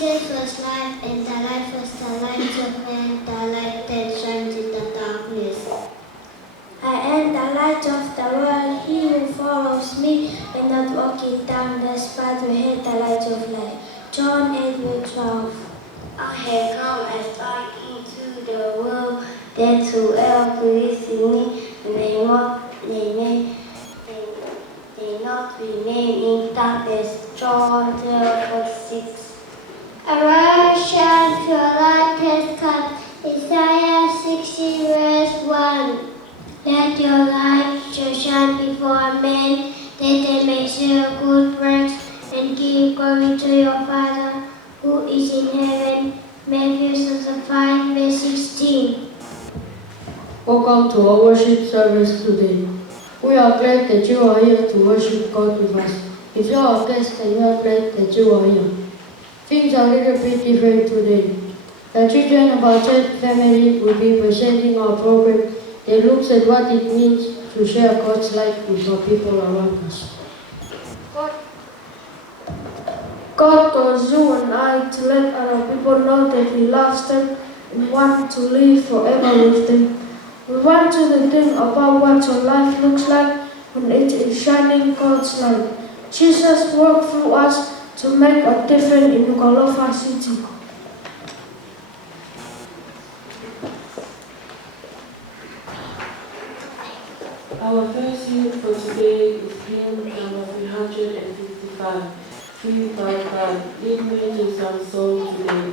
Jesus was life, and the life was the light of men, the light that shines in the darkness. I am the light of the world. He who follows me will not walk in darkness, but will have the light of life. John 8:12. I have come as light into the world, that whoever believes in me may not remain in darkness. John 12:6. Arise, shine, for your light has come. Isaiah 60:1. Let your light so shine before men, that they may see your good works and give glory to your Father who is in heaven. Matthew 5:16. Welcome to our worship service today. We are glad that you are here to worship God with us. If you are a guest, then we are glad that you are here. Things are a little bit different today. The children of our church family will be presenting our program that looks at what it means to share God's light with the people around us. God calls you and I to let other people know that He loves them and wants to live forever with them. We want you to think about what your life looks like when it is shining God's light. Jesus worked through us to make a difference in Nuku'alofa City. Our first hymn for today is hymn number 355, 355. Lead me to some song today.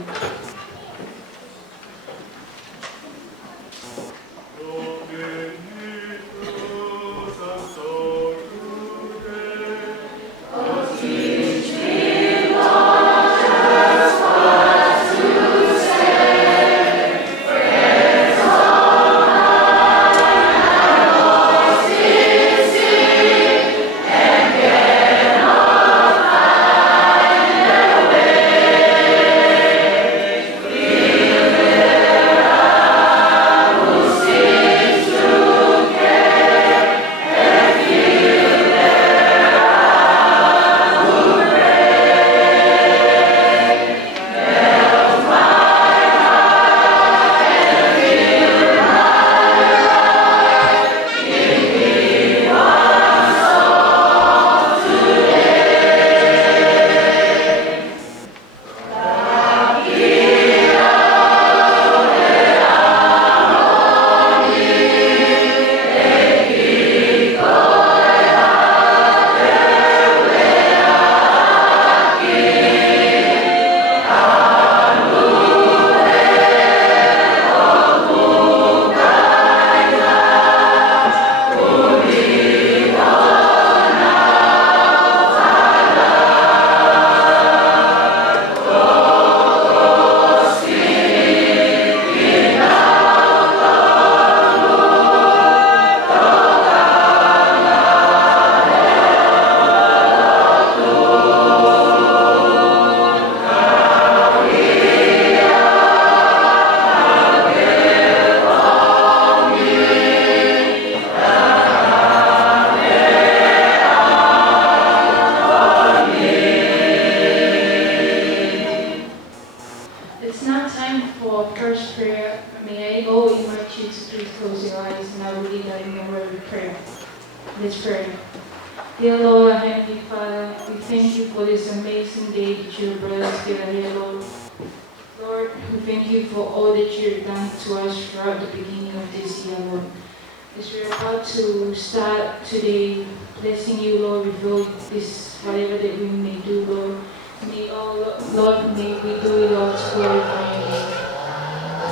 Dear Lord, Heavenly Father, we thank you for this amazing day that you brought us together here, Lord. Lord, we thank you for all that you've done to us throughout the beginning of this year, Lord. As we're about to start today, blessing you, Lord, reveal this, whatever that we may do, Lord. Lord, may we do it all to glorify your name.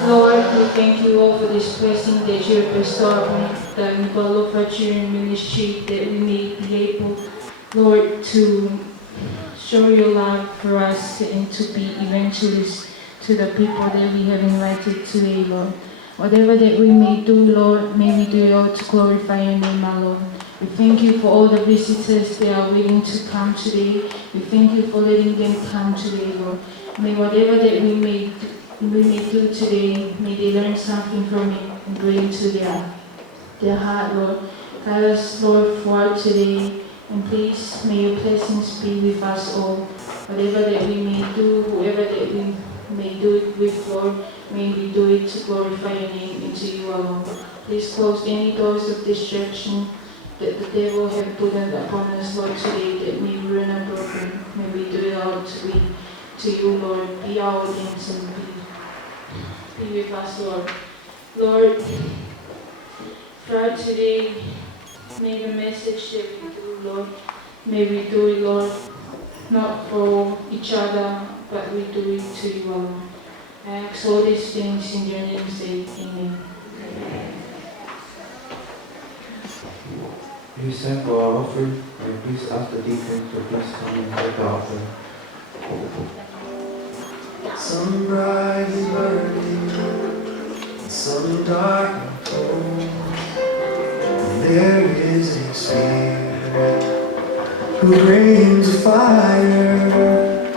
Lord, we thank you, Lord, for this blessing that you have bestowed upon the Nuku'alofa Children Ministry, that we may be able, Lord, to show your love for us and to be evangelists to the people that we have invited today, Lord. Whatever that we may do, Lord, may we do it all to glorify your name, my Lord. We thank you for all the visitors that are willing to come today. We thank you for letting them come today, Lord. May whatever that we may do today, may they learn something from it and bring it to their heart, Lord. Guide us, Lord, for today. And please, may your blessings be with us all. Whatever that we may do, whoever that we may do it with, Lord, may we do it to glorify your name and to you alone. Please close any doors of distraction that the devil have put upon us, Lord, today, that may ruin our program. May we do it all to be to you, Lord. Be our audience and be with us, Lord. Lord, throughout today, may the message that we do, Lord, may we do it, Lord, not for each other, but we do it to you alone. I ask all these things in your name's sake. Amen. Please stand for our offering, and please ask the deacon to please come and take the offering. Some bright and burning, some dark and cold. And there is a spirit who brings fire,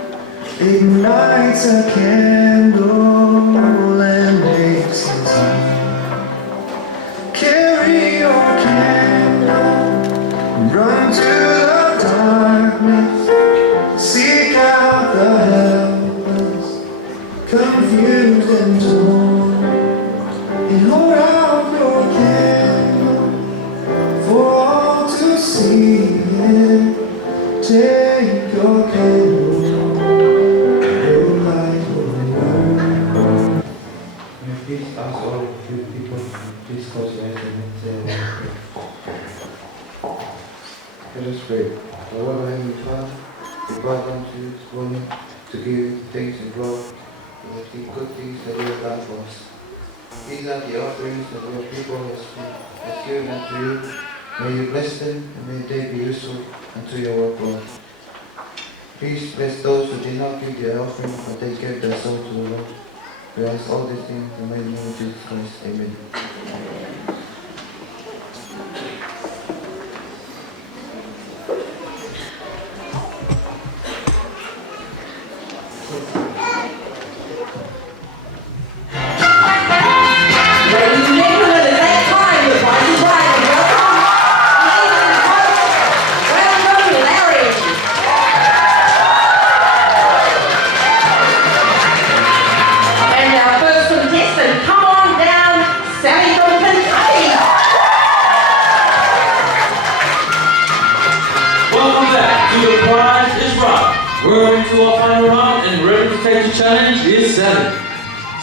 ignites a candle and makes it see. Carry your candle, run to the darkness, seek out the helpless, confused and torn, and hold out your candle for all to see. And take your candle, your light will burn. May I please ask all of you people to please close your eyes and say a word of prayer. Let us pray. Our Lord, our Heavenly Father, we bow down to you this morning to give you thanks and glory for the good things that you have done for us. These are the offerings that your people has given unto you. May you bless them and may they be useful unto your work, Lord. Please bless those who did not give their offering, but they gave their soul to the Lord. We ask all these things in the mighty name of Jesus Christ. Amen.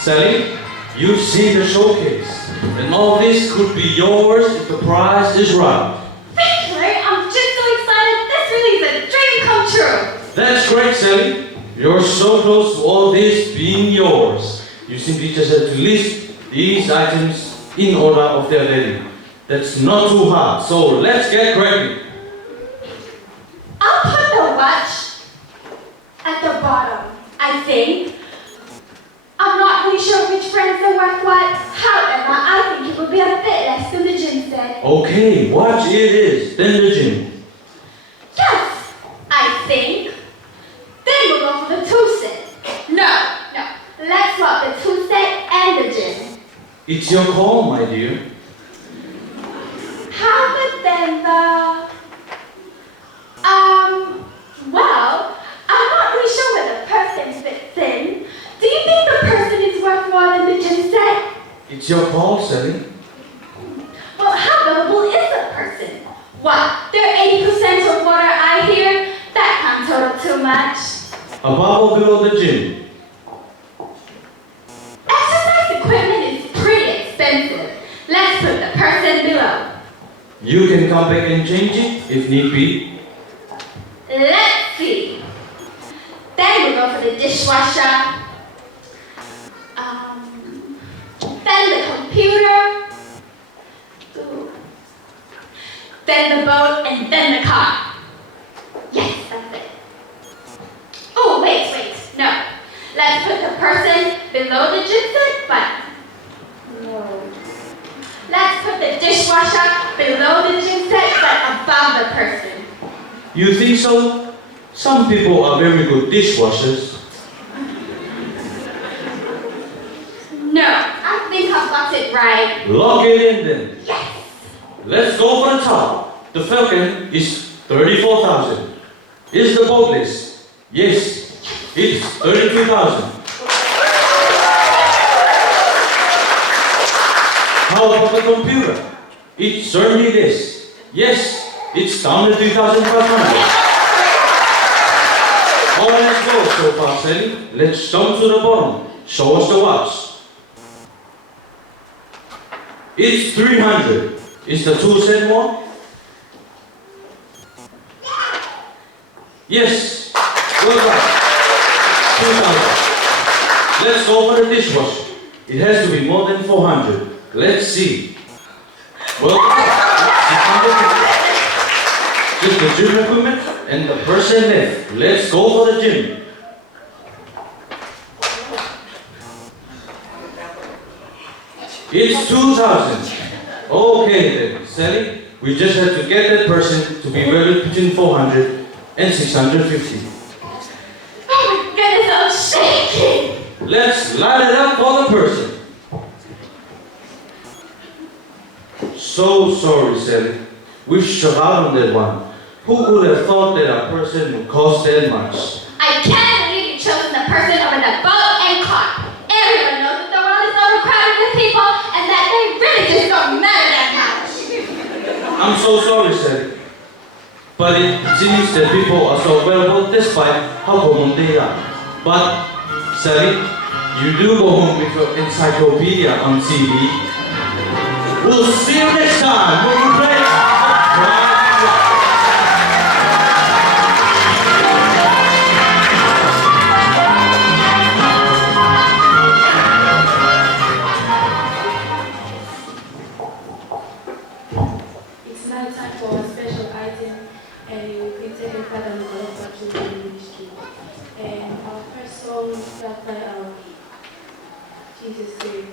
Sally, you've seen the showcase, and all this could be yours if the prize is right. Thank you, Larry. I'm just so excited. This really is a dream come true. That's great, Sally. You're so close to all this being yours. You simply just have to list these items in order of their value. That's not too hard, so let's get cracking. I'll put the watch at the bottom, I think. I'm not really sure which brands are worth what. However, I think it would be a bit less than the gym set. Okay, watch it is, then the gym. Yes, I think. Then we'll go for the 2 set. No. Let's swap the 2 set and the gym. It's your call, my dear. How about then the... Well, I'm not really sure where the person fits in. Do you think the person is worth more than the gym set? It's your call, Sally. Well, how valuable is the person? What? They're 80% of water, I hear? That can't total too much. Above or below the gym? Exercise equipment is pretty expensive. Let's put the person below. You can come back and change it if need be. Let's see. Then we'll go for the dishwasher. Then the computer. Ooh. Then the boat, and then the car. Yes, that's it. Oh, wait. No. Let's put the person below the gym set, but no. Let's put the dishwasher below the gym set, but above the person. You think so? Some people are very good dishwashers. No, I think I've got it right. Lock it in then. Yes. Let's go for the top. The Falcon is 34,000. Is the boat list Yes, it's 32,000. How about the computer? It certainly is. Yes, it's down to 3,500. Oh, let's go so far, Sally. Let's jump to the bottom. Show us the watch. It's 300. Is the 2 cent more? Yes. Well done. 2,000. Let's go for the dishwasher. It has to be more than 400. Let's see. Well done. 650. Just the gym equipment and the person left. Let's go for the gym. It's 2,000. Okay then, Sally. We just have to get that person to be valued between 400 and 650. Oh my goodness, I'm shaking. Let's light it up for the person. So sorry, Sally. We struck out on that one. Who would have thought that a person would cost that much? I can't believe you chose the person over the boat and car. Everyone knows that the world is overcrowded with people and that they really just don't matter that much. I'm so sorry, Sally. But it seems that people are so available despite how common they are. But, Sally, you do go home with your encyclopedia on TV. We'll see you next time when we play It's now time for a special item, and it will be taken by the Nuku'alofa to the Ministry. And our first song is by Jesus Name.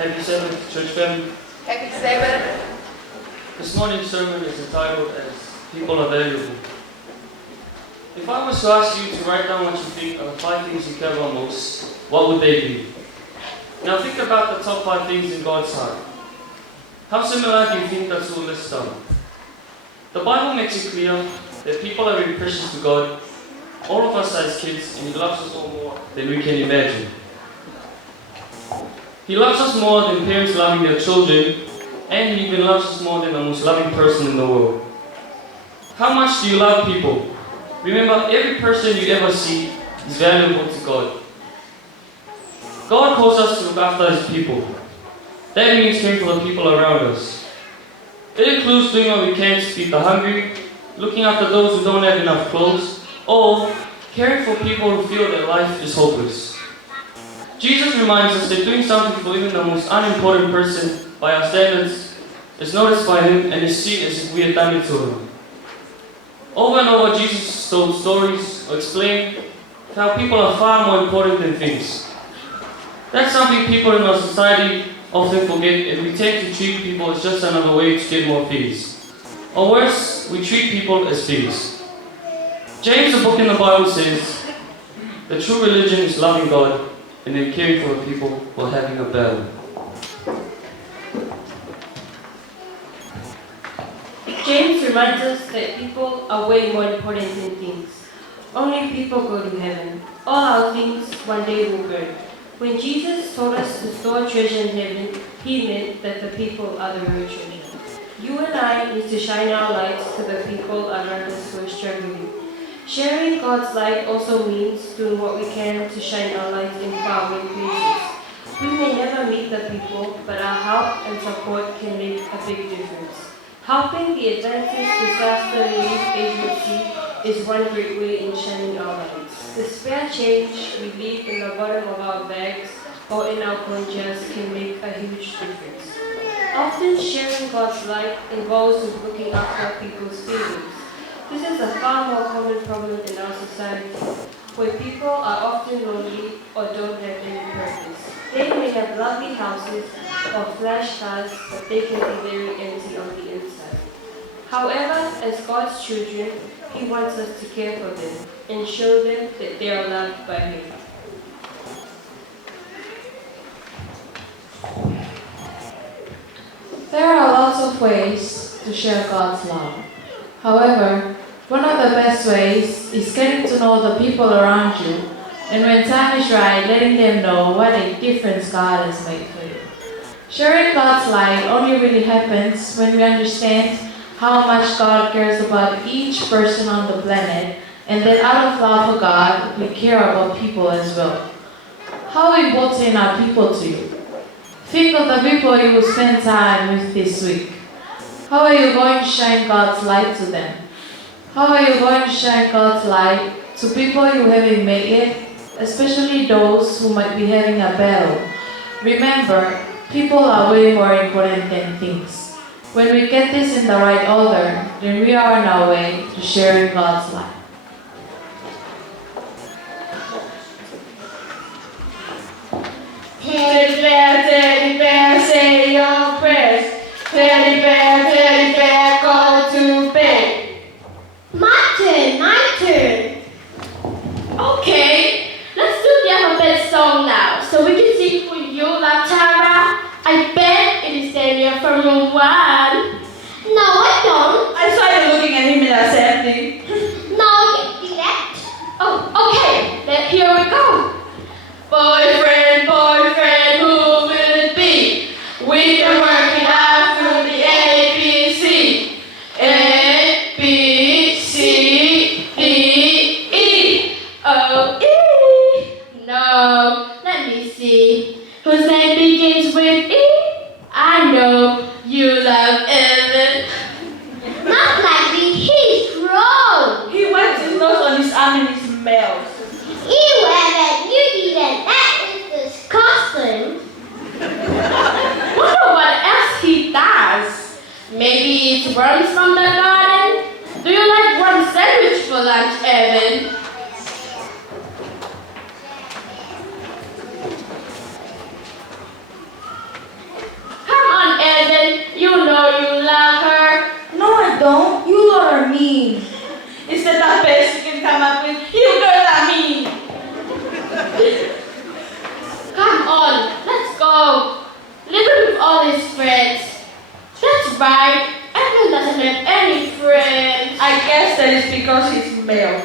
Happy Sabbath, church family. Happy Sabbath. This morning's sermon is entitled as People Are Valuable. If I was to ask you to write down what you think are the 5 things you care about most, what would they be? Now think about the top 5 things in God's heart. How similar do you think that will list down? The Bible makes it clear that people are very precious to God, all of us as kids, and He loves us all more than we can imagine. He loves us more than parents loving their children, and He even loves us more than the most loving person in the world. How much do you love people? Remember, every person you ever see is valuable to God. God calls us to look after His people. That means caring for the people around us. It includes doing what we can to feed the hungry, looking after those who don't have enough clothes, or caring for people who feel their life is hopeless. Jesus reminds us that doing something for even the most unimportant person by our standards is noticed by Him and is seen as if we had done it to Him. Over and over, Jesus told stories or explained how people are far more important than things. That's something people in our society often forget, and we tend to treat people as just another way to get more things. Or worse, we treat people as things. James, the book in the Bible, says, the true religion is loving God and then caring for the people while having a battle. James reminds us that people are way more important than things. Only people go to heaven. All our things one day will burn. When Jesus told us to store treasure in heaven, He meant that the people are the real treasure. You and I need to shine our lights to the people around us who are struggling. Sharing God's light also means doing what we can to shine our light in faraway places. We may never meet the people, but our help and support can make a big difference. Helping the Adventist Disaster Relief Agency is one great way in shining our lights. The spare change we leave in the bottom of our bags or in our conchas can make a huge difference. Often sharing God's light involves looking after people's feelings. This is a far more common problem in our society, where people are often lonely or don't have any purpose. They may have lovely houses or flash cars, but they can be very empty on the inside. However, as God's children, He wants us to care for them and show them that they are loved by Him. There are lots of ways to share God's love. However, one of the best ways is getting to know the people around you, and when time is right, letting them know what a difference God has made for you. Sharing God's light only really happens when we understand how much God cares about each person on the planet, and that out of love for God, we care about people as well. How important are people to you? Think of the people you will spend time with this week. How are you going to shine God's light to them? How are you going to shine God's light to people you haven't met yet, especially those who might be having a battle? Remember, people are way more important than things. When we get this in the right order, then we are on our way to sharing God's light. Teddy bear, say your prayers. Teddy bear, go to bed. My turn. Okay, let's do the alphabet song now, so we can sing for you, Latara. I bet it is Daniel from room 1. No, I don't. I saw you looking at him in assembly. No, you left. Oh, okay, here we go. Boyfriend, who will it be? We can work it out through the ABC. A, B, C, D, E. Oh, E. No, let me see. Whose name begins with E? I know you love Evan. Not likely, he's wrong. He wipes his nose on his arm and he smells. Ew, Evan, you didn't. That is disgusting. Wonder what else he does. Maybe it's worms from the garden? Do you like worm sandwich for lunch, Evan? Come on, Evan. You know you love her. No, I don't. You are mean. Is that the best you can come up with? You girls are mean. Come on, let's go. Living with all his friends. That's right. Evan doesn't have any friends. I guess that is because he's male.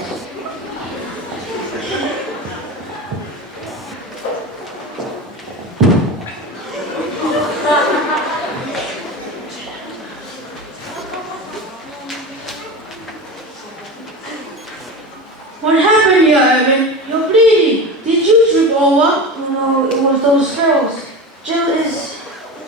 What happened here, Evan? You're bleeding. Did you trip over? No, No, it was those girls. Jill is...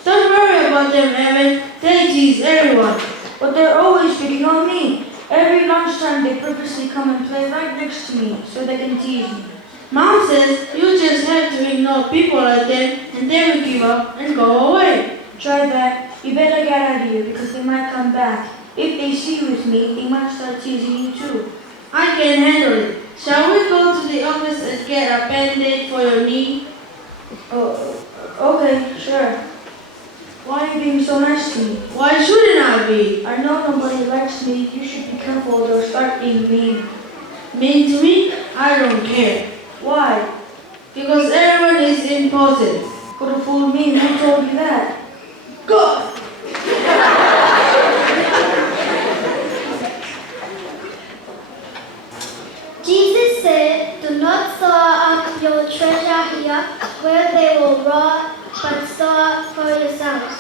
Don't worry about them, Evan. They tease everyone. But they're always picking on me. Every lunchtime they purposely come and play right next to me so they can tease me. Mom says you just have to ignore people like them and they will give up and go away. Try that. You better get out of here because they might come back. If they see you with me, they might start teasing you too. I can handle it. Shall we go to the office and get a band-aid for your knee? Oh, okay, sure. Why are you being so nice to me? Why shouldn't I be? I know nobody likes me. You should be careful or they'll start being mean. Mean to me? I don't care. Why? Because everyone is important. Could have fooled me. Who told you that? God! Jesus said, "Do not store up your treasure here, where they will rot, but store up for yourselves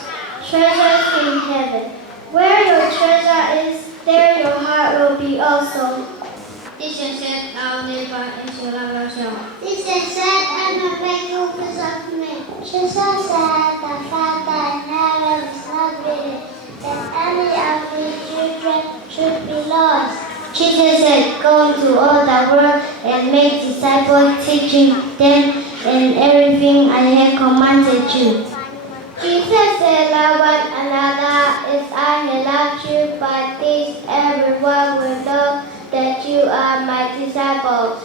treasures in heaven. Where your treasure is, there your heart will be also." Jesus said, "Our neighbor is your love yourself." Jesus said, "I'm not thankful for something." Jesus said, "The Father in heaven is not willing that any of his children should be lost." Jesus said, "Go into all the world and make disciples, teaching them in everything I have commanded you." Jesus said, "Love one another as I have loved you, by this everyone will know that you are my disciples."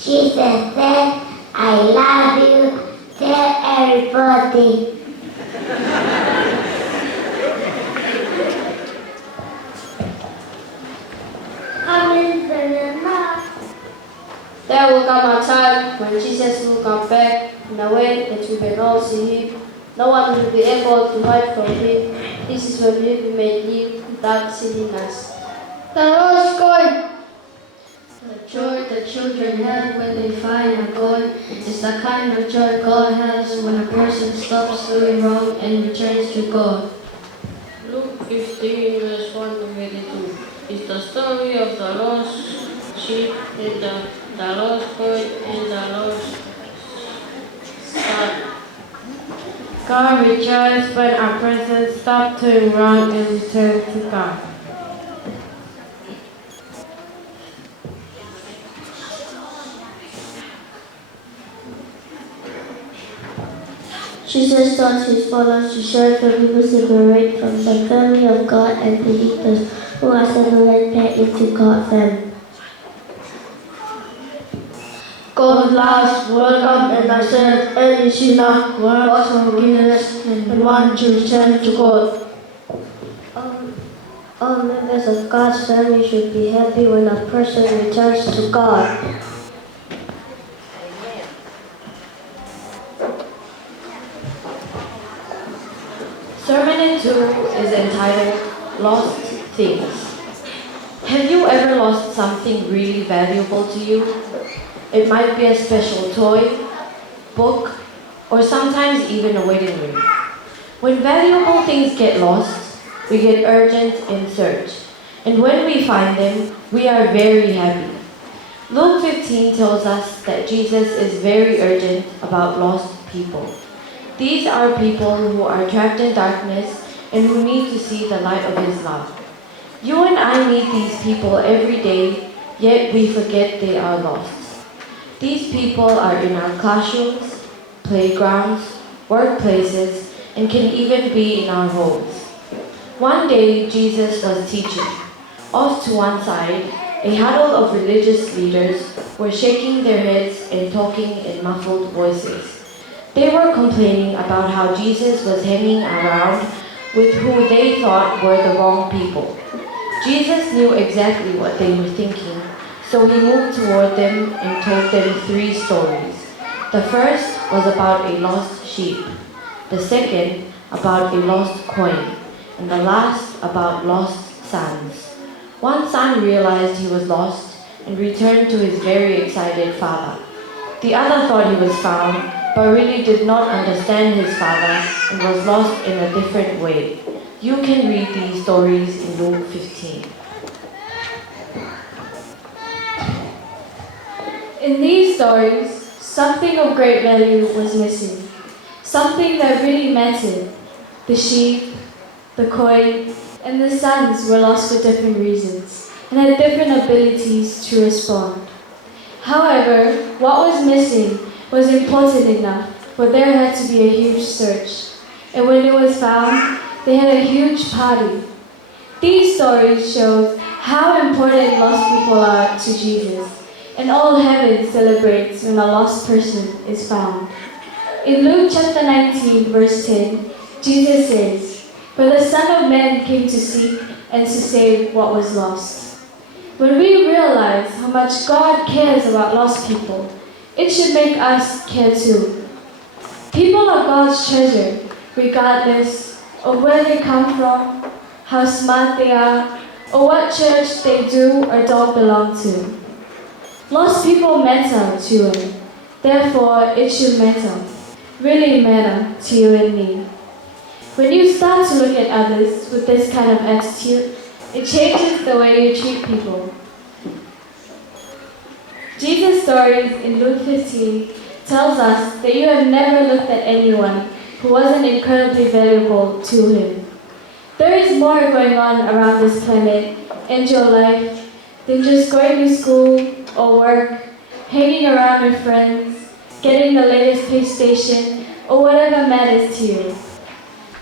Jesus said, "I love you, tell everybody." There will come a time when Jesus will come back in a way that we can all see him. No one will be able to hide from him. This is when we will be made new without seeing us. The lost coin. The joy the children have when they find a coin is the kind of joy God has when a person stops doing wrong and returns to God. Luke 15, verse 1 to 22 is the story of the lost sheep and the lost coin and the lost son. God rejoiced when a person stopped doing wrong and returned to God. Jesus taught his followers to share the people separate from the family of God and to lead those who are separated into God's family. God last, welcome, and accept any sinner who asks for forgiveness and want to return to God. All members of God's family should be happy when a person returns to God. Sermon 2 is entitled Lost Things. Have you ever lost something really valuable to you? It might be a special toy, book, or sometimes even a wedding ring. When valuable things get lost, we get urgent in search. And when we find them, we are very happy. Luke 15 tells us that Jesus is very urgent about lost people. These are people who are trapped in darkness and who need to see the light of His love. You and I meet these people every day, yet we forget they are lost. These people are in our classrooms, playgrounds, workplaces, and can even be in our homes. One day, Jesus was teaching. Off to one side, a huddle of religious leaders were shaking their heads and talking in muffled voices. They were complaining about how Jesus was hanging around with who they thought were the wrong people. Jesus knew exactly what they were thinking, so he moved toward them and told them 3 stories. The first was about a lost sheep, the second about a lost coin, and the last about lost sons. One son realized he was lost and returned to his very excited father. The other thought he was found, but really did not understand his father and was lost in a different way. You can read these stories in Luke 15. In these stories, Something of great value was missing. Something that really mattered. The sheep, the coin, and the sons were lost for different reasons and had different abilities to respond. However, what was missing was important enough, for there had to be a huge search. And when it was found, they had a huge party. These stories show how important lost people are to Jesus, and all heaven celebrates when a lost person is found. In Luke chapter 19, verse 10, Jesus says, "For the Son of Man came to seek and to save what was lost." When we realize how much God cares about lost people, it should make us care too. People are God's treasure, regardless of where they come from, how smart they are, or what church they do or don't belong to. Lost people matter to Him. Therefore, it should really matter to you and me. When you start to look at others with this kind of attitude, it changes the way you treat people. Jesus' stories in Luke 15 tells us that you have never looked at anyone who wasn't incredibly valuable to Him. There is more going on around this planet and your life than just going to school or work, hanging around with friends, getting the latest PlayStation, or whatever matters to you.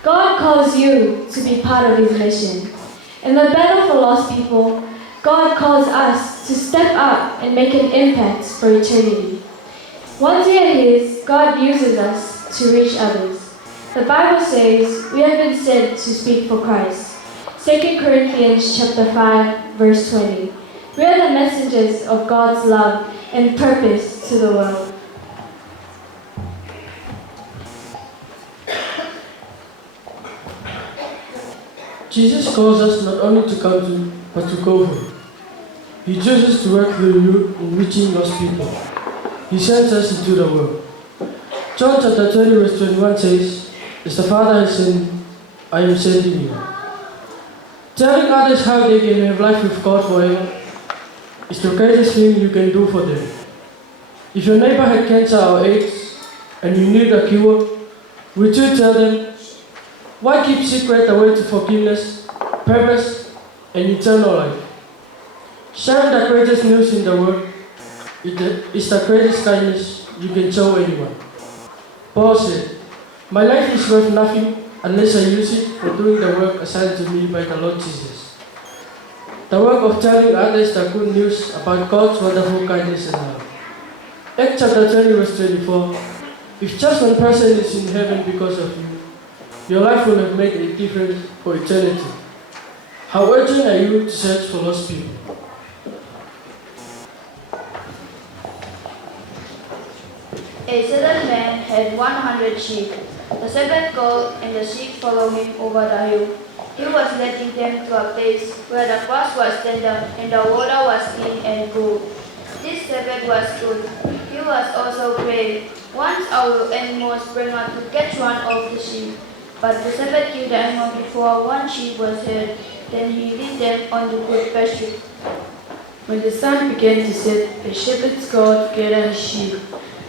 God calls you to be part of His mission. In the battle for lost people, God calls us to step up and make an impact for eternity. Once we are His, God uses us to reach others. The Bible says we have been sent to speak for Christ. 2 Corinthians chapter 5, verse 20. We are the messengers of God's love and purpose to the world. Jesus calls us not only to come to, but to go for. He chooses to work through you in reaching lost people. He sends us into the world. John chapter 20 verse 21 says, "As the Father has sent, I am sending you." Telling others how they can have life with God forever is the greatest thing you can do for them. If your neighbor had cancer or AIDS and you need a cure, would you tell them, "Why keep secret the way to forgiveness, purpose, and eternal life?" Sharing the greatest news in the world is the greatest kindness you can show anyone. Paul said, "My life is worth nothing unless I use it for doing the work assigned to me by the Lord Jesus." The work of telling others the good news about God's wonderful kindness and love. Acts chapter 20 verse 24. If just one person is in heaven because of you, your life will have made a difference for eternity. How urgent are you to search for lost people? A certain man had 100 sheep. The shepherd go and the sheep followed him over the hill. He was leading them to a place where the grass was tender and the water was clean and cool. This shepherd was good. He was also brave. Once a wild animal sprang out to catch one of the sheep, but the shepherd killed the animal before one sheep was hurt. Then he led them on to good pasture. When the sun began to set, the shepherds called together his sheep.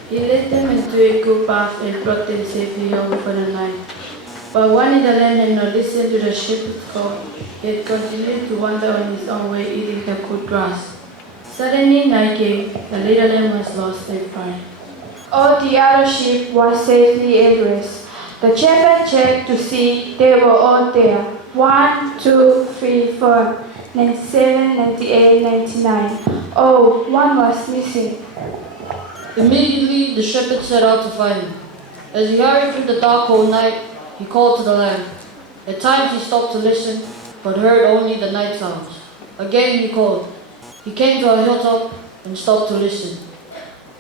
He led them into a good path and brought them safely home for the night. But one in the land had not listened to the shepherd's call. He had continued to wander on his own way, eating the good grass. Suddenly night came. The little lamb was lost and found. All the other sheep were safely at rest. The shepherd checked to see they were all there. 1, 2, 3, 4, 97, 98, 99. Oh, one was missing. Immediately the shepherd set out to find him. As he hurried through the dark cold night, he called to the lamb. At times he stopped to listen, but heard only the night sounds. Again he called. He came to a hilltop and stopped to listen.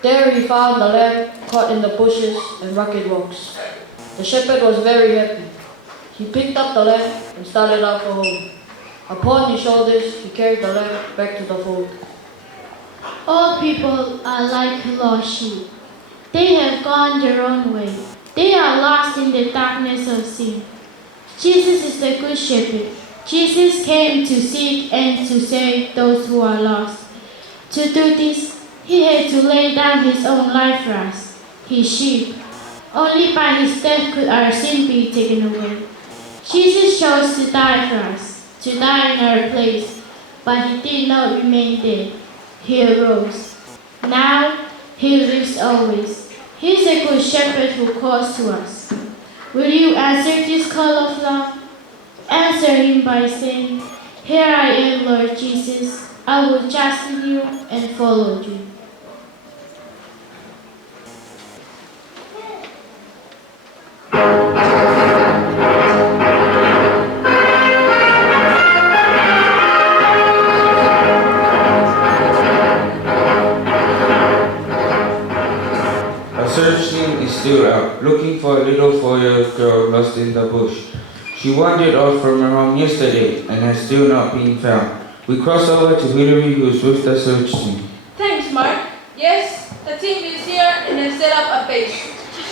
There he found the lamb caught in the bushes and rugged rocks. The shepherd was very happy. He picked up the lamb and started out for home. Upon his shoulders, he carried the lamb back to the fold. All people are like lost sheep. They have gone their own way. They are lost in the darkness of sin. Jesus is the good shepherd. Jesus came to seek and to save those who are lost. To do this, He had to lay down his own life for us, his sheep. Only by his death could our sin be taken away. Jesus chose to die for us, to die in our place, but he did not remain dead. He arose. Now he lives always. He is a good shepherd who calls to us. Will you answer this call of love? Answer him by saying, "Here I am, Lord Jesus. I will trust in you and follow you." A search team is still out, looking for a little 4-year-old girl lost in the bush. She wandered off from her home yesterday and has still not been found. We cross over to Hillary, who is with the search team. Thanks, Mark. Yes, the team is here and has set up a base.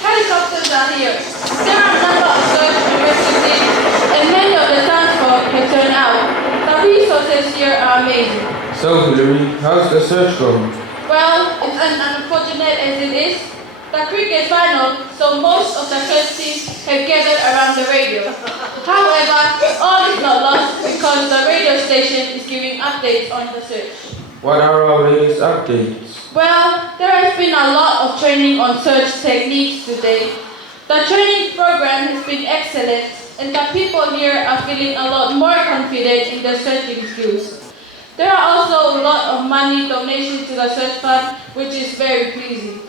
Helicopters are here. There are a number of search and rescue teams, and many of the transport have turned out. The resources here are amazing. So, Hillary, how's the search going? Well, it's unfortunate as it is. The cricket final, so most of the search teams have gathered around the radio. However, all is not lost because the radio station is giving updates on the search. What are our latest updates? Well, there has been a lot of training on search techniques today. The training program has been excellent, and the people here are feeling a lot more confident in their searching skills. There are also a lot of money donations to the search fund, which is very pleasing.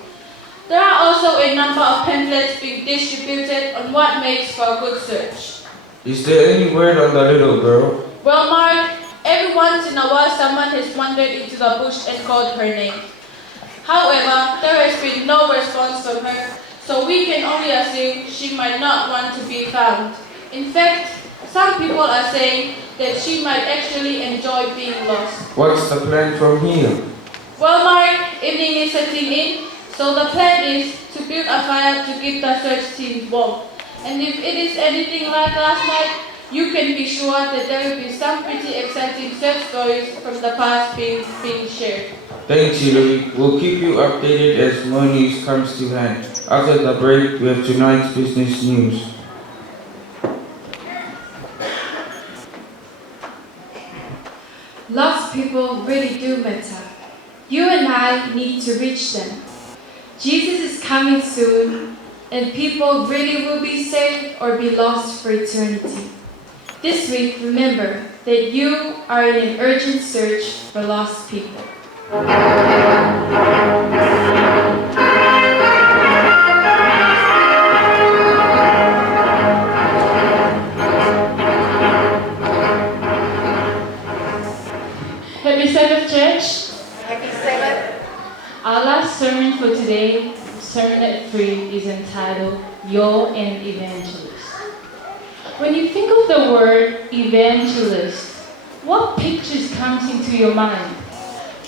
There are also a number of pamphlets being distributed on what makes for a good search. Is there any word on the little girl? Well, Mark, every once in a while someone has wandered into the bush and called her name. However, there has been no response from her, so we can only assume she might not want to be found. In fact, some people are saying that she might actually enjoy being lost. What's the plan from here? Well, Mark, evening is setting in, so the plan is to build a fire to keep the search team warm. And if it is anything like last night, you can be sure that there will be some pretty exciting search stories from the past being shared. Thanks, Hillary. We'll keep you updated as more news comes to hand. After the break, we have tonight's business news. Lost people really do matter. You and I need to reach them. Jesus is coming soon, and people really will be saved or be lost for eternity. This week, remember that you are in an urgent search for lost people. Happy Sabbath, church. Happy Sabbath. Our last sermon for today, Sermon at 3, is entitled, You're an Evangelist. When you think of the word evangelist, what pictures comes into your mind?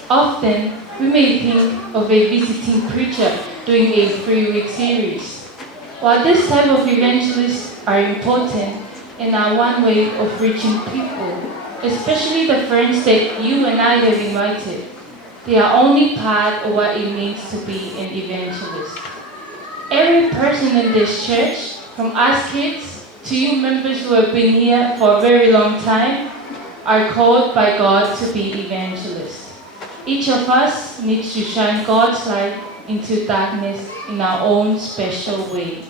Often, we may think of a visiting preacher doing a 3-week series. While this type of evangelists are important and are one way of reaching people, especially the friends that you and I have invited, they are only part of what it means to be an evangelist. Every person in this church, from us kids to you members who have been here for a very long time, are called by God to be evangelists. Each of us needs to shine God's light into darkness in our own special way.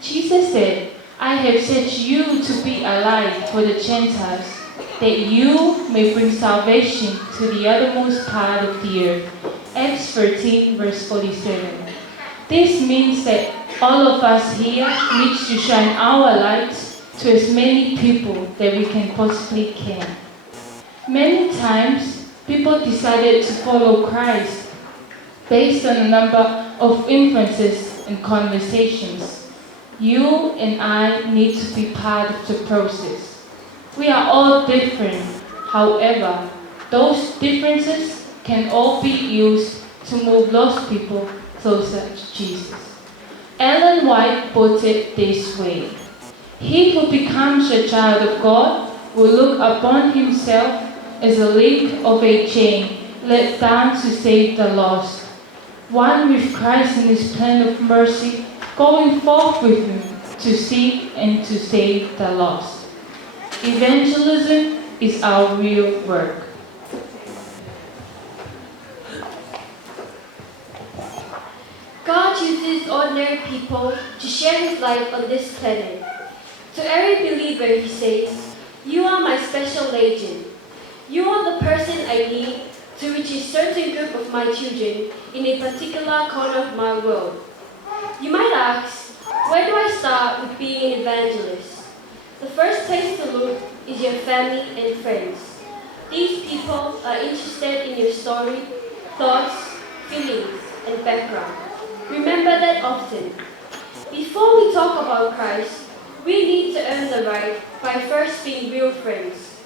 Jesus said, I have set you to be a light for the Gentiles, that you may bring salvation to the uttermost part of the earth. Acts 13, verse 47. This means that all of us here need to shine our lights to as many people that we can possibly can. Many times, people decided to follow Christ based on a number of influences and conversations. You and I need to be part of the process. We are all different. However, those differences can all be used to move lost people closer to Jesus. Ellen White put it this way: he who becomes a child of God will look upon himself as a link of a chain let down to save the lost. One with Christ in his plan of mercy, going forth with him to seek and to save the lost. Evangelism is our real work. God uses ordinary people to share his light on this planet. To every believer, he says, "You are my special agent. You are the person I need to reach a certain group of my children in a particular corner of my world." You might ask, where do I start with being an evangelist? The first place to look is your family and friends. These people are interested in your story, thoughts, feelings, and background. Remember that often. Before we talk about Christ, we need to earn the right by first being real friends.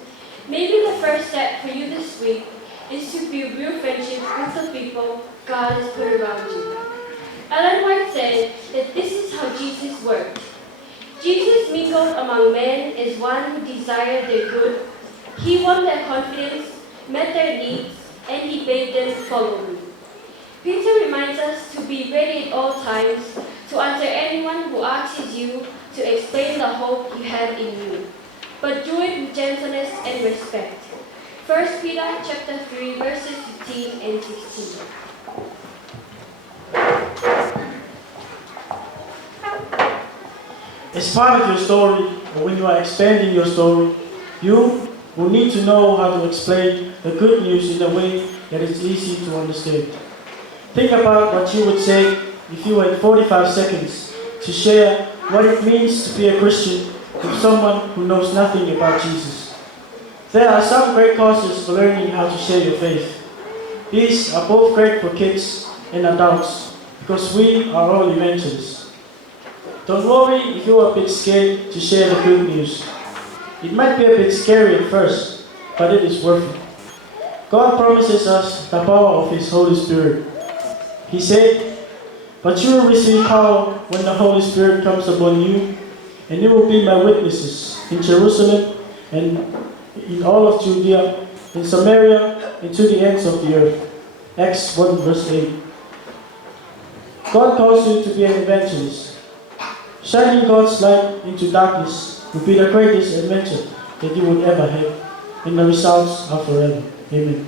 Maybe the first step for you this week is to build real friendship with the people God has put around you. Ellen White said that this is how Jesus worked. Jesus mingled among men as one who desired their good. He won their confidence, met their needs, and he bade them follow me. Peter reminds us to be ready at all times to answer anyone who asks you to explain the hope you have in you, but do it with gentleness and respect. 1 Peter chapter 3, verses 15 and 16. As part of your story, or when you are expanding your story, you will need to know how to explain the good news in a way that is easy to understand. Think about what you would say if you had 45 seconds to share what it means to be a Christian with someone who knows nothing about Jesus. There are some great courses for learning how to share your faith. These are both great for kids and adults because we are all evangelists. Don't worry if you are a bit scared to share the good news. It might be a bit scary at first, but it is worth it. God promises us the power of His Holy Spirit. He said, "But you will receive power when the Holy Spirit comes upon you, and you will be my witnesses in Jerusalem and in all of Judea, in Samaria, and to the ends of the earth." Acts 1 verse 8. God calls you to be an evangelist. Shining God's light into darkness will be the greatest adventure that you would ever have, and the results are forever. Amen.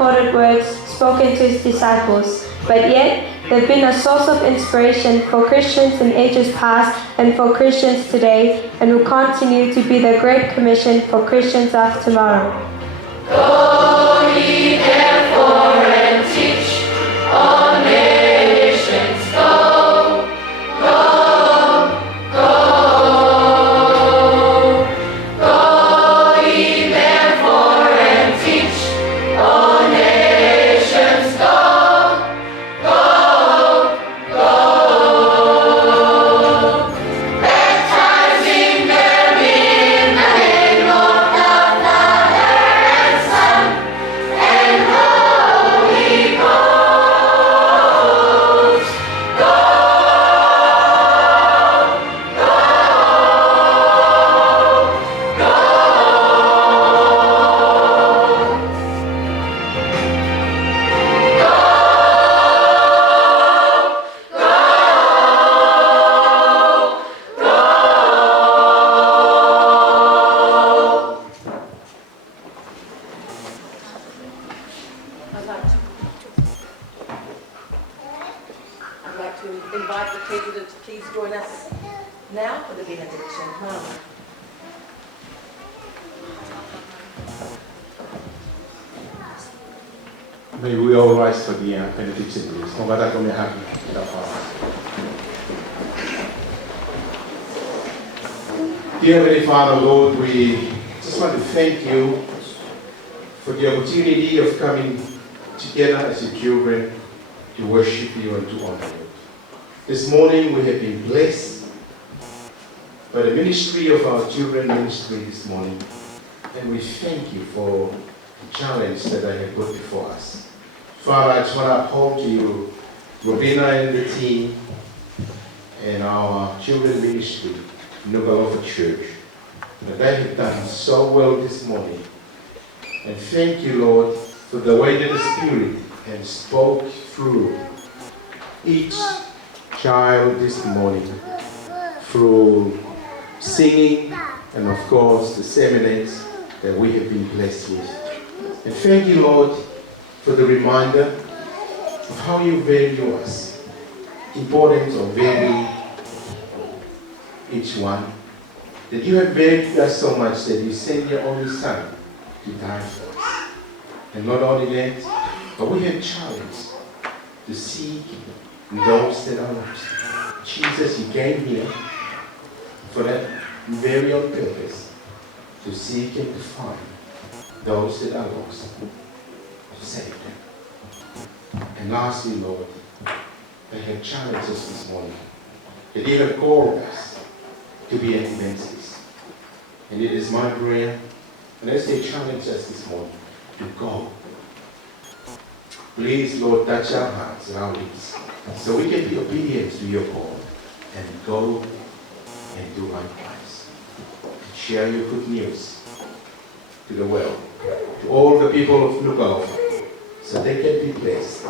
recorded words spoken to his disciples, but yet they've been a source of inspiration for Christians in ages past and for Christians today, and will continue to be the Great Commission for Christians of tomorrow. Go ye therefore and teach like to invite the President to please join us now for the benediction. May we all rise for the benediction, please. No matter how happy in our hearts. Dear Heavenly Father, Lord, we just want to thank you for the opportunity of coming together as your children to worship you and to honor you. This morning we have been blessed by the ministry of our children ministry this morning, and we thank you for the challenge that I have put before us. Father, I just want to uphold to you Robina and the team and our children ministry, Nuku'alofa Church, that they have done so well this morning. And thank you, Lord, for the way that the Spirit has spoke through each child this morning, through singing and of course the seminars that we have been blessed with. And thank you, Lord, for the reminder of how you value us, importance of valuing each one, that you have valued us so much that you sent your only Son to die for us. And not only that, but we have challenged to seek those that are lost. Jesus, you came here for that very own purpose, to seek and to find those that are lost, to save them. And lastly, Lord, they have challenged us this morning, that you have called us to be Adventists. And it is my prayer, and as they challenge us this morning, to go. Please, Lord, touch our hearts and our lips, so we can be obedient to your call and go and do likewise. And share your good news to the world, to all the people of Nuku'alofa, so they can be blessed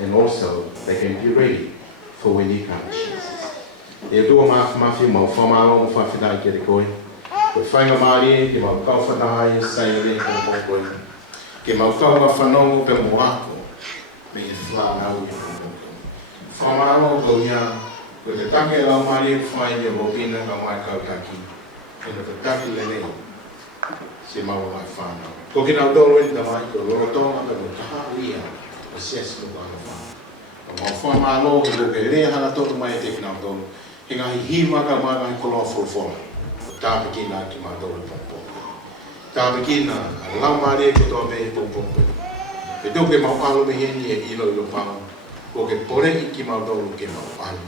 and also they can be ready for when you come, Jesus. E do mafi mau famalo mo fa fida ke koi. Ko fainga mari ke mau ka fa dai sai le ko koi. Ke mau ka ma fa no pe mo ako. Me e fla na u ko. Famalo go ya ko te take la mari fa ye mo pina ka mai ka taki. E no te take le le. Se mau mai fa no. Ko ke na do ro nda mai ko ro to ma pe mo ka ia. O ses ko ba fa. Mo famalo ko ke le hala to mai te na do. He ngahi hima ka mana i koloa fulfona. Tā pekina ki mātou i pompompe. Tā pekina a lau maare ko toa me i pompompe. E tau ke mau alo me heni e ilo ilo pāu. Ko ke pore i ki mātou ke mau alo.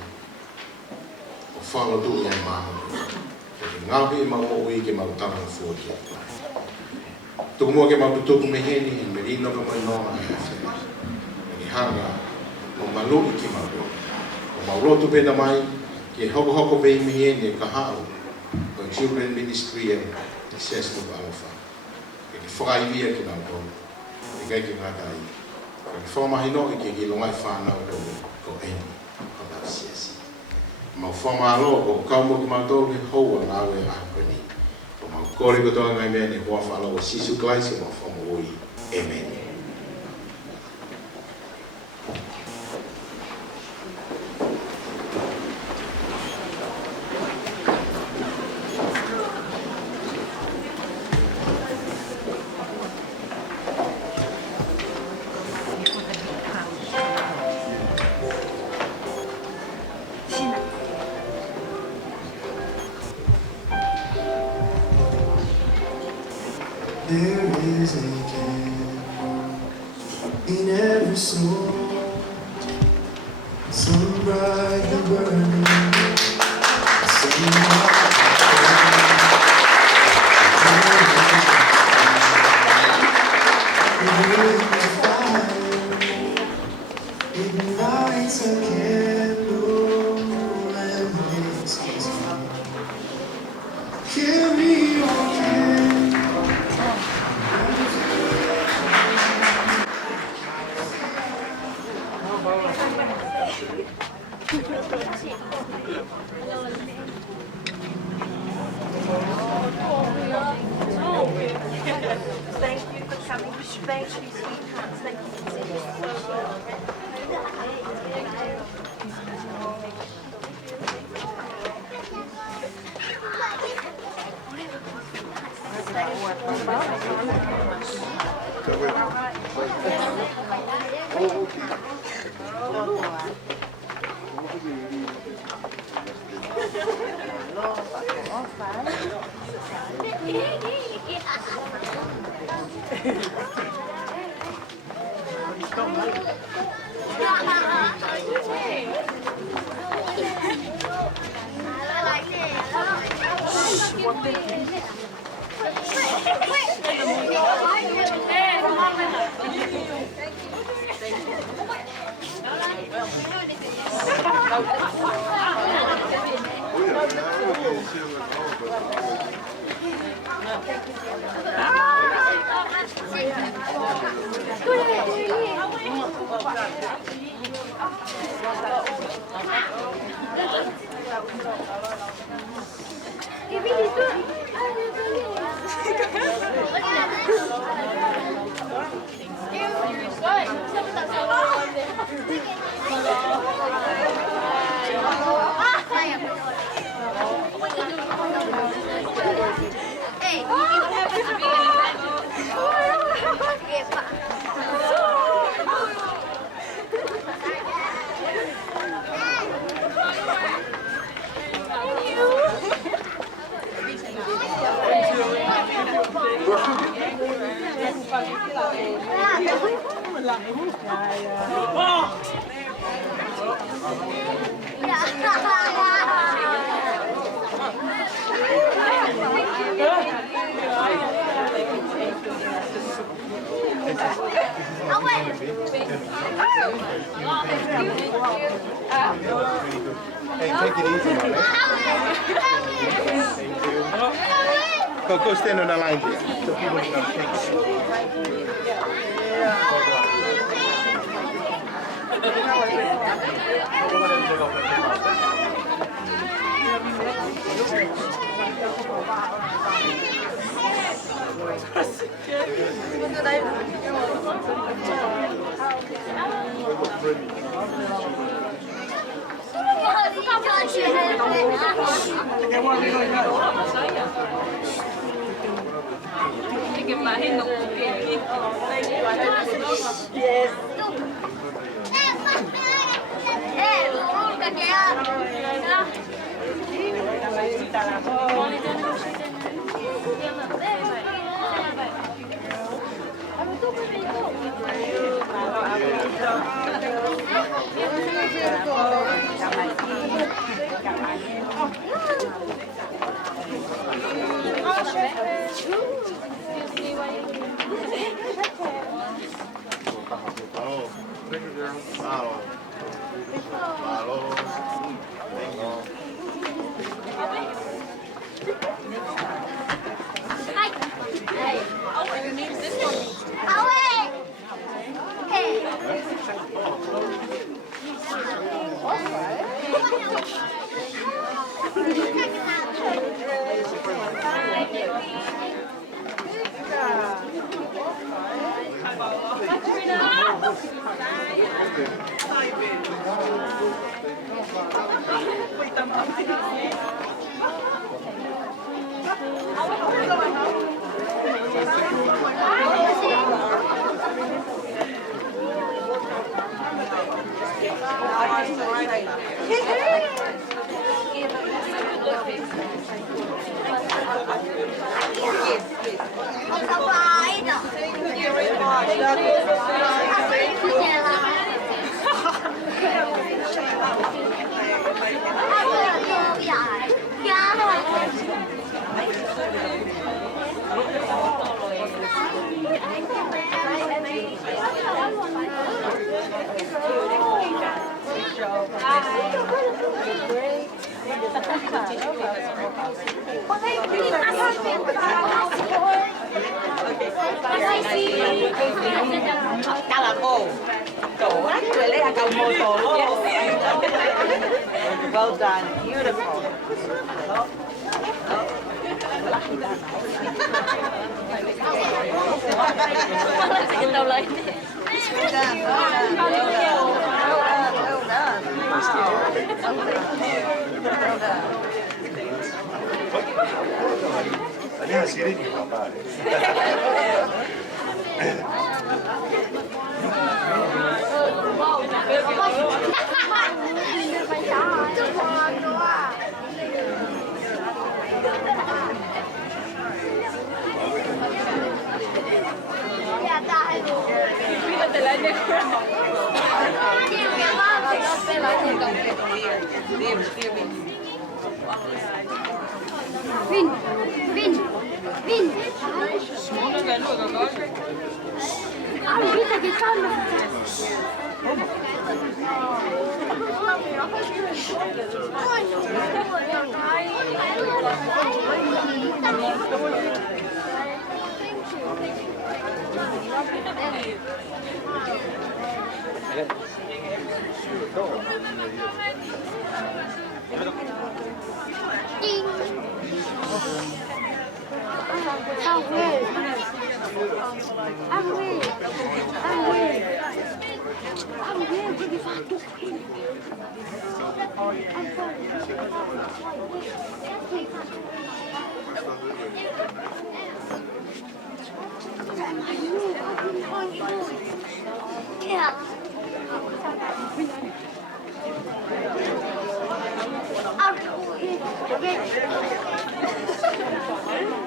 O whalo tu i ai māma. Ko ke ngāpi i mau o i ke mau tama o fuaki a pai. Tuku mua ke mau tutuku me heni e me rino ka mai nona e hawhena. E ni hanga o malu i ki mātou. O mau rotu pena mai. Ke hoko vei mihe ne ka hao o children ministry and the says Nuku'alofa. Ke ke whakaivia ki nau tō, ke kai ki ngā tai. Ke ke whamahino i ke ki longai whanau ko eni o tau siasi. Mau whamalo o kaumo ki mātou ke houa ngāwe ākoni. O mau kore ko toa ngai mea ne hoa whalo o Sisu Klaisi o mau whamoi. Amen. There is a candle in every soul, some brightly burning, some ignites a candle and makes us fire. Carry on, candle. Thank you for coming. Thank you, sweethearts. Thank you for sitting so well. Hey, take it easy, man. Go stand on the line there so people can take Yes. Well done, beautiful. Kanya sirin yung papa. Vin. Kita kita.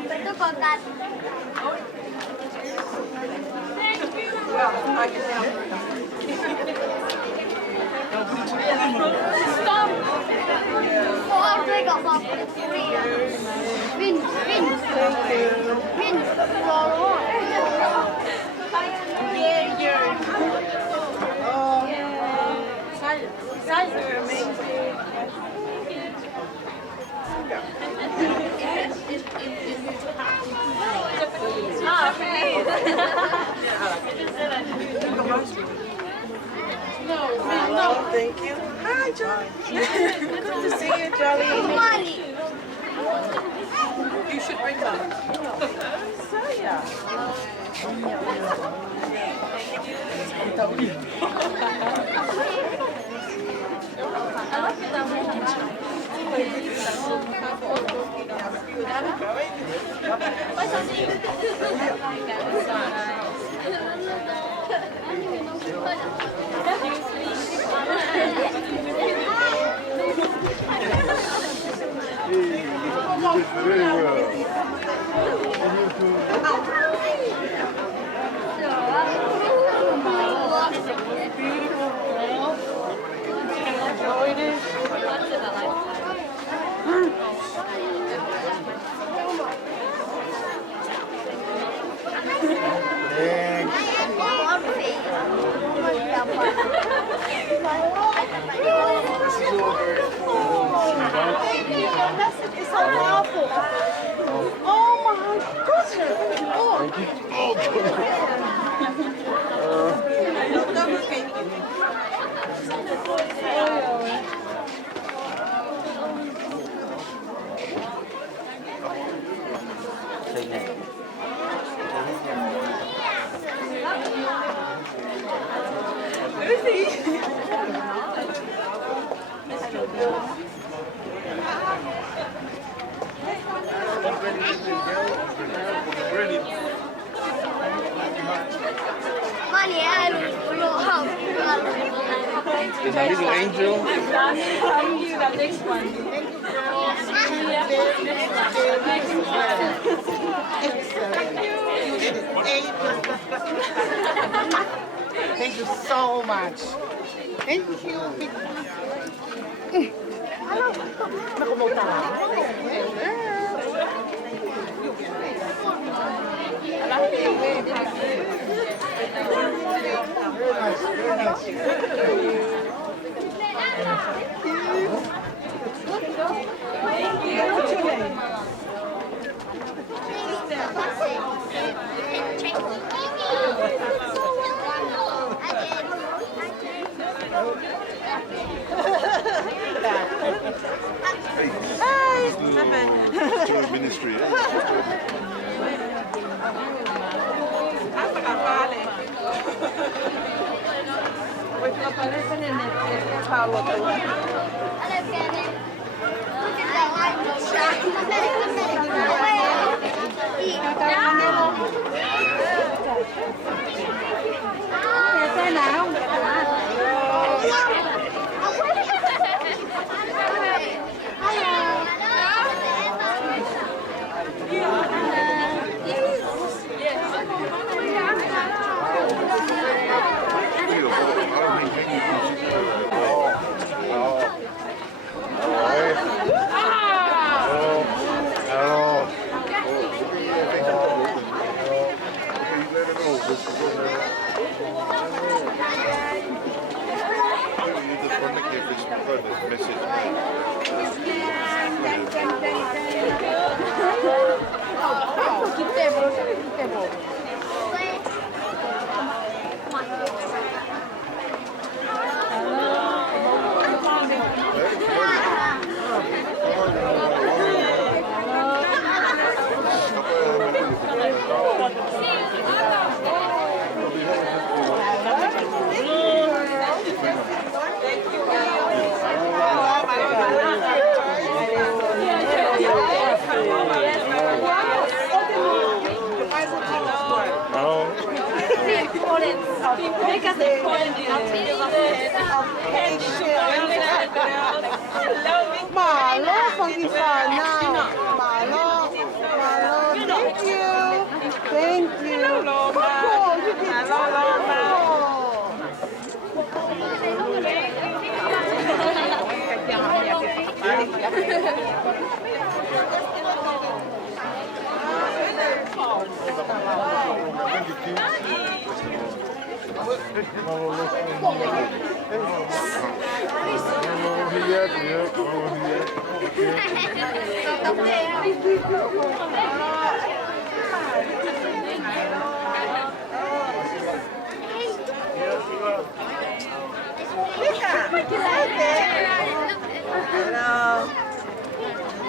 Itu kontak. Stop. Oh, they got my Vin. Size are amazing. No, thank you. Hi, Johnny. Good to see you, Johnny. You should bring that. Very well. It's so awful. Oh my goodness. Oh. There's a little angel. Thank you. The next one. Thank you so much. Thank you. Nakumuta lang. Join ministry. Aparecen en el Paula.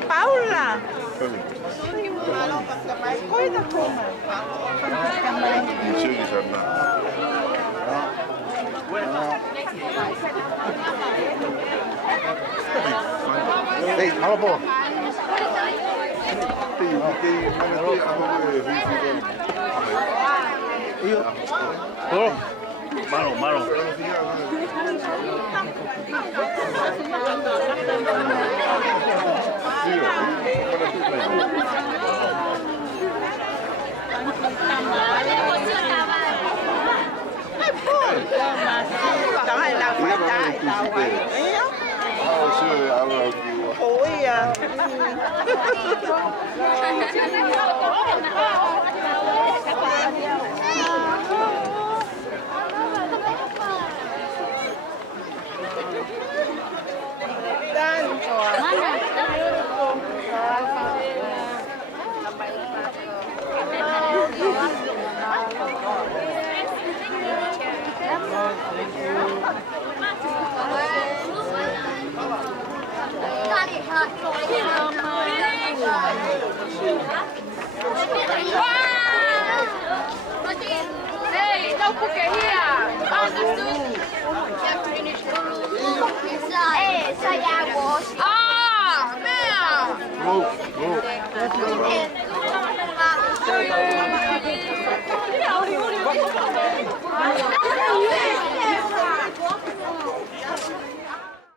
Paula. Hei, halopo. Oh, malo. Hey, don't forget here.